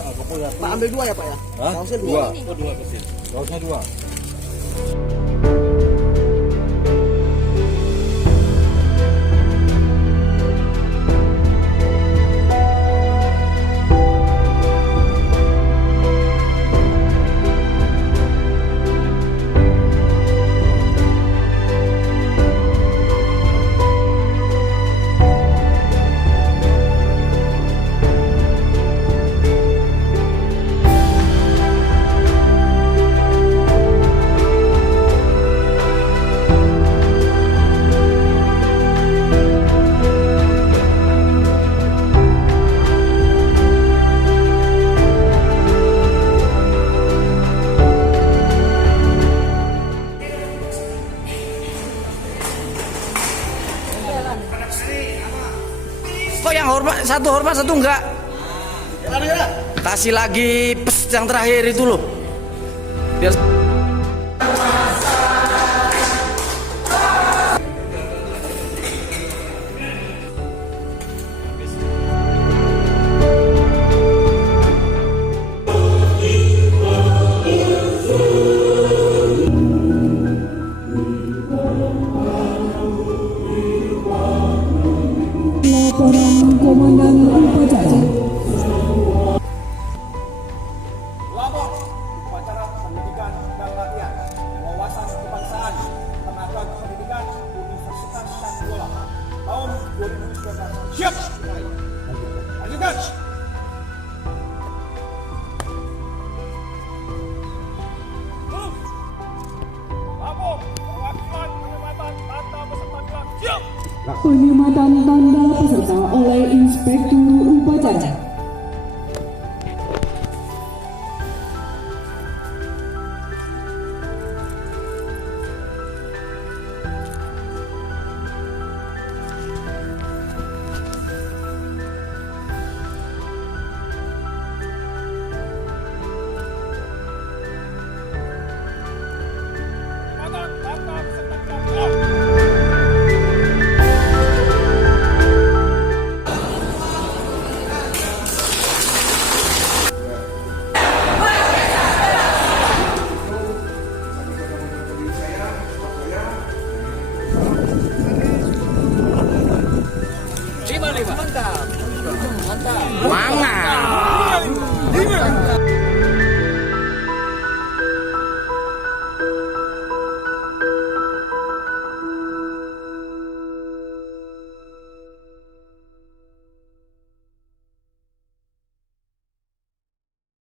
dua. Pak ambil dua ya Pak ya? Hah? Kaosnya Dua. dua. Dua mesin. Kaosnya dua. Kok yang hormat satu enggak? Kasih lagi yang terakhir itu loh. Biar Laporan Komandan Upacara. Lapor upacara pendidikan dan latihan wawasan kebangsaan tenaga pendidikan Universitas Sanggiola tahun 2019. Siap. Lanjutkan. Lapor perwakilan penyematan tanda peserta gelar. Siap. Penyematan tanda peserta oleh Inspektur Upacara.